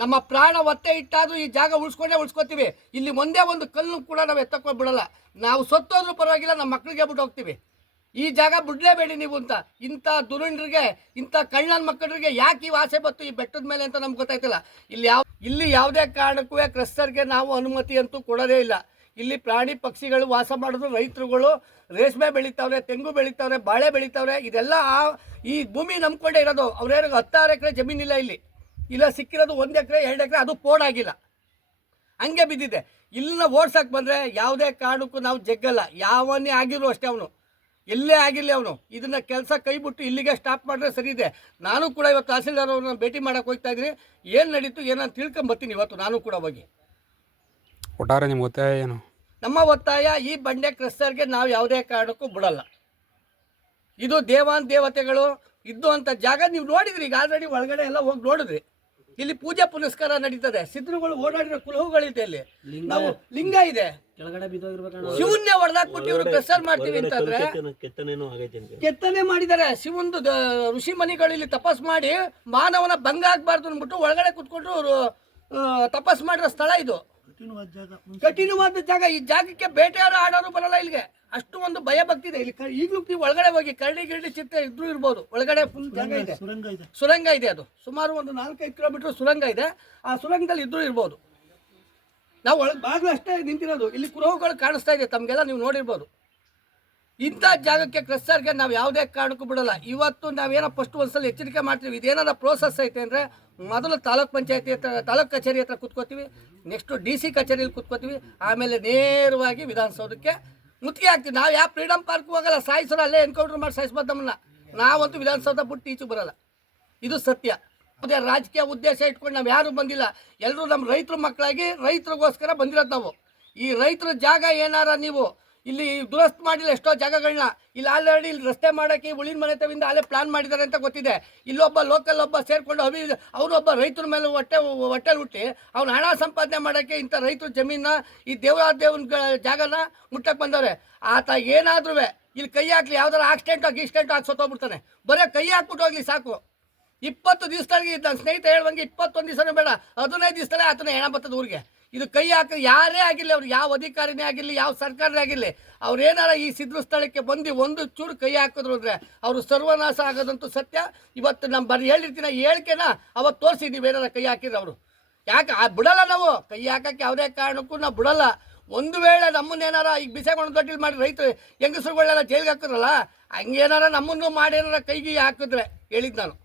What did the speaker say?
ನಮ್ಮ ಪ್ರಾಣ ಒತ್ತೆ ಇಟ್ಟಾದ್ರೂ ಈ ಜಾಗ ಉಳಿಸ್ಕೋತೀವಿ. ಇಲ್ಲಿ ಒಂದೇ ಒಂದು ಕಲ್ಲು ಕೂಡ ನಾವು ಎತ್ತಕ್ಕೆ ಬಿಡಲ್ಲ. ನಾವು ಸತ್ತೋದ್ರೂ ಪರವಾಗಿಲ್ಲ, ನಮ್ಮ ಮಕ್ಕಳಿಗೆ ಬಿಟ್ಟು ಹೋಗ್ತೀವಿ. ಈ ಜಾಗ ಬಿಡಲೇಬೇಡಿ ನೀವು ಅಂತ. ಇಂಥ ದುರುಂಡ್ರಿಗೆ, ಇಂಥ ಕಳ್ಳನ ಮಕ್ಕಳಿಗೆ ಯಾಕೆ ಈ ಆಸೆ ಬತ್ತು ಈ ಬೆಟ್ಟದ ಮೇಲೆ ಅಂತ ನಮ್ಗೆ ಗೊತ್ತಾಯ್ತಿಲ್ಲ. ಇಲ್ಲಿ ಯಾವುದೇ ಕಾರಣಕ್ಕೂ ಕ್ರಸ್ಟರ್ಗೆ ನಾವು ಅನುಮತಿ ಅಂತೂ ಕೊಡೋದೇ ಇಲ್ಲ. ಇಲ್ಲಿ ಪ್ರಾಣಿ ಪಕ್ಷಿಗಳು ವಾಸ ಮಾಡೋದು, ರೈತರುಗಳು ರೇಷ್ಮೆ ಬೆಳೀತಾವ್ರೆ, ತೆಂಗು ಬೆಳೀತಾವ್ರೆ, ಬಾಳೆ ಬೆಳೀತಾವ್ರೆ. ಇದೆಲ್ಲ ಈ ಭೂಮಿ ನಂಬ್ಕೊಂಡೇ ಇರೋದು. ಅವ್ರೇನು 16 ಎಕರೆ ಜಮೀನಿಲ್ಲ ಇಲ್ಲ ಸಿಕ್ಕಿರೋದು 1 ಎಕರೆ 2 ಎಕರೆ, ಅದು ಪೋಡಾಗಿಲ್ಲ, ಹಂಗೆ ಬಿದ್ದಿದೆ. ಇಲ್ಲಿನ ಓಡ್ಸಕ್ಕೆ ಬಂದರೆ ಯಾವುದೇ ಕಾರಣಕ್ಕೂ ನಾವು ಜಗ್ಗಲ್ಲ. ಯಾವನ್ನೇ ಆಗಿರೋ ಅಷ್ಟೇ, ಅವನು ಎಲ್ಲೇ ಆಗಿರಲಿ ಅವನು ಇದನ್ನು ಕೆಲಸ ಕೈ ಬಿಟ್ಟು ಇಲ್ಲಿಗೆ ಸ್ಟಾಪ್ ಮಾಡಿದ್ರೆ ಸರಿ ಇದೆ. ನಾನು ಕೂಡ ಇವತ್ತು ತಹಸೀಲ್ದಾರ್ ಅವ್ರನ್ನ ಭೇಟಿ ಮಾಡೋಕೆ ಹೋಗ್ತಾ ಇದ್ದೀನಿ. ಏನು ನಡೀತು ಏನಂತ ತಿಳ್ಕೊಂಬರ್ತೀನಿ ಇವತ್ತು ನಾನು ಕೂಡ ಹೋಗಿ. ಒಟ್ಟಾರೆ ನಿಮ್ಮ ಒತ್ತಾಯ ಏನು? ನಮ್ಮ ಒತ್ತಾಯ, ಈ ಬಂಡೆ ಕ್ರಸ್ಟರ್ಗೆ ನಾವು ಯಾವುದೇ ಕಾರಣಕ್ಕೂ ಬಿಡಲ್ಲ. ಇದು ದೇವತೆಗಳು ಇದ್ದು ಅಂತ ಜಾಗ ನೀವು ನೋಡಿದ್ರಿ. ಈಗ ಆಲ್ರೆಡಿ ಒಳಗಡೆ ಎಲ್ಲ ಹೋಗಿ ನೋಡಿದ್ರಿ. ಇಲ್ಲಿ ಪೂಜೆ ಪುನಸ್ಕಾರ ನಡೀತದೆ. ಸಿದ್ಧರುಗಳು ಓಡಾಡಿರೋ ಕುಲಹುಗಳಿದೆ. ಇಲ್ಲಿ ನಾವು ಲಿಂಗ ಇದೆ, ಶಿವನ್ನೇ ಹೊಡೆದಾಕ್ಬಿಟ್ಟು ಇವರು ಕ್ರಸ್ಟರ್ ಮಾಡ್ತೀವಿ ಅಂತಂದ್ರೆ ಕೆತ್ತನೆ ಮಾಡಿದ್ದಾರೆ. ಶಿವಂದು ಋಷಿ ಮನಿಗಳು ಇಲ್ಲಿ ತಪಸ್ ಮಾಡಿ ಮಾನವನ ಭಂಗ ಆಗ್ಬಾರ್ದು ಅಂದ್ಬಿಟ್ಟು ಒಳಗಡೆ ಕುತ್ಕೊಂಡು ಅವರು ತಪಸ್ ಮಾಡಿರೋ ಸ್ಥಳ ಇದು. ಕಠಿಣವಾದ ಜಾಗ. ಈ ಜಾಗಕ್ಕೆ ಬೇಟೆಯಾರು ಆಡೋರು ಬರಲ್ಲ ಇಲ್ಲಿಗೆ. ಅಷ್ಟು ಒಂದು ಭಯ ಭಕ್ತಿ ಇದೆ ಇಲ್ಲಿ. ಈಗಲೂ ನೀವು ಒಳಗಡೆ ಹೋಗಿ ಕರಡಿ ಚಿತ್ರ ಇದ್ರೂ ಇರ್ಬೋದು. ಒಳಗಡೆ ಫುಲ್ ಜಾಗ ಇದೆ, ಸುರಂಗ ಇದೆ. ಅದು ಸುಮಾರು ಒಂದು 4-5 ಕಿಲೋಮೀಟರ್ ಸುರಂಗ ಇದೆ. ಆ ಸುರಂಗದಲ್ಲಿ ಇದ್ರೂ ಇರ್ಬೋದು. ನಾವು ಒಳಗೆ ಬಾಗಿಲು ಅಷ್ಟೇ ನಿಂತಿರೋದು. ಇಲ್ಲಿ ಕುರುಹುಗಳು ಕಾಣಿಸ್ತಾ ಇದೆ, ತಮಗೆಲ್ಲ ನೀವು ನೋಡಿರ್ಬೋದು. ಇಂಥ ಜಾಗಕ್ಕೆ ಕ್ರಸ್ಟರ್ಗೆ ನಾವು ಯಾವುದೇ ಕಾರಣಕ್ಕೂ ಬಿಡಲ್ಲ. ಇವತ್ತು ನಾವೇನೋ ಫಸ್ಟ್ ಒಂದ್ಸಲ ಎಚ್ಚರಿಕೆ ಮಾಡ್ತೀವಿ. ಇದೇನಾರ ಪ್ರೋಸೆಸ್ ಐತೆ ಅಂದರೆ ಮೊದಲು ತಾಲೂಕ್ ಪಂಚಾಯತಿ ಹತ್ರ, ತಾಲೂಕ್ ಕಚೇರಿ ಹತ್ರ ಕೂತ್ಕೋತೀವಿ. ನೆಕ್ಸ್ಟು DC ಕಚೇರಿಯಲ್ಲಿ ಕೂತ್ಕೋತೀವಿ. ಆಮೇಲೆ ನೇರವಾಗಿ ವಿಧಾನಸೌಧಕ್ಕೆ ಮುತ್ತಿಗೆ ಹಾಕ್ತೀವಿ. ನಾವು ಯಾವ ಫ್ರೀಡಮ್ ಪಾರ್ಕ್ ಹೋಗಲ್ಲ. ಸಾಯಿಸೋರು ಅಲ್ಲೇ ಎನ್ಕೌಂಟರ್ ಮಾಡಿ ಸಾಯಿಸ್ಬೋದು ನಮ್ಮನ್ನ. ನಾವಂತೂ ವಿಧಾನಸೌಧ ಬಿಟ್ಟು ಈಚೆ ಬರಲ್ಲ. ಇದು ಸತ್ಯ. ಅದೇ ರಾಜಕೀಯ ಉದ್ದೇಶ ಇಟ್ಕೊಂಡು ನಾವು ಯಾರು ಬಂದಿಲ್ಲ. ಎಲ್ಲರೂ ನಮ್ಮ ರೈತರ ಮಕ್ಕಳಾಗಿ ರೈತರಿಗೋಸ್ಕರ ಬಂದಿರೋದು ನಾವು. ಈ ರೈತರ ಜಾಗ ಏನಾರ ನೀವು ಇಲ್ಲಿ ದುರಸ್ತಿ ಮಾಡಿಲ್ಲ ಎಷ್ಟೋ ಜಾಗಗಳನ್ನ. ಇಲ್ಲಿ ಆಲ್ರೆಡಿ ಇಲ್ಲಿ ರಸ್ತೆ ಮಾಡೋಕ್ಕೆ ಉಳಿನ ಮನೆ ತವಿಂದ ಅಲ್ಲೇ ಪ್ಲಾನ್ ಮಾಡಿದ್ದಾರೆ ಅಂತ ಗೊತ್ತಿದೆ. ಇಲ್ಲೊಬ್ಬ ಲೋಕಲ್ ಒಬ್ಬ ಸೇರಿಕೊಂಡು ಅವನೊಬ್ಬ ರೈತರ ಮೇಲೆ ಹೊಟ್ಟೆ ಹುಟ್ಟಿ ಅವ್ನು ಹಣ ಸಂಪಾದನೆ ಮಾಡೋಕ್ಕೆ ಇಂಥ ರೈತರ ಜಮೀನ, ಈ ದೇವನ ಜಾಗನ ಮುಟ್ಟಕ್ಕೆ ಬಂದವ್ರೆ. ಆತ ಏನಾದ್ರೂ ಇಲ್ಲಿ ಕೈ ಹಾಕ್ಲಿ, ಯಾವ್ದಾರು ಆಕ್ಸಿಡೆಂಟ್ ಆಗಿ ಸತ್ತೋಗ್ಬಿಡ್ತಾನೆ. ಬರೀ ಕೈ ಹಾಕ್ಬಿಟ್ಟು ಹೋಗ್ಲಿ ಸಾಕು. 20 ದಿವಸದಲ್ಲಿ ನನ್ನ ಸ್ನೇಹಿತ ಹೇಳುವಂಗೆ 21 ದಿವಸನೂ ಬೇಡ, 15 ದಿವಸದಲ್ಲೇ ಆತನ ಹೆಣ ಬರ್ತದೆ ಊರಿಗೆ. ಇದು ಕೈ ಹಾಕಿ ಯಾರೇ ಆಗಿರಲಿ, ಅವ್ರು ಯಾವ ಅಧಿಕಾರಿನೇ ಆಗಿರಲಿ, ಯಾವ ಸರ್ಕಾರನೇ ಆಗಿರಲಿ, ಅವ್ರು ಏನಾರ ಈ ಸಿದ್ಧ ಸ್ಥಳಕ್ಕೆ ಬಂದು ಒಂದು ಚೂರು ಕೈ ಹಾಕಿದ್ರು ಅಂದರೆ ಅವರು ಸರ್ವನಾಶ ಆಗೋದಂತೂ ಸತ್ಯ. ಇವತ್ತು ನಾನು ಹೇಳಿರ್ತೀನಿ, ಹೇಳಿಕೆನ ಅವತ್ತು ತೋರಿಸಿ ನೀವೇನಾರ ಕೈ ಹಾಕಿದ್ರೆ ಅವರು ಯಾಕೆ ಬಿಡಲ್ಲ. ನಾವು ಕೈ ಹಾಕಕ್ಕೆ ಯಾವುದೇ ಕಾರಣಕ್ಕೂ ನಾವು ಬಿಡಲ್ಲ. ಒಂದು ವೇಳೆ ನಮ್ಮನ್ನೇನಾರ ಈಗ ಬಿಸಾಕೊಂಡು ದೊಡ್ಡಿಲ್ ಮಾಡಿ ರೈತರು ಹೆಂಗಸರುಗಳೆಲ್ಲ ಜೈಲಿಗೆ ಹಾಕಿದ್ರಲ್ಲ, ಹಂಗೇನಾರ ನಮ್ಮನ್ನು ಮಾಡಿ ಏನಾರ ಕೈಗೆ ಹಾಕಿದ್ರೆ ಹೇಳಿದ್ದು ನಾನು.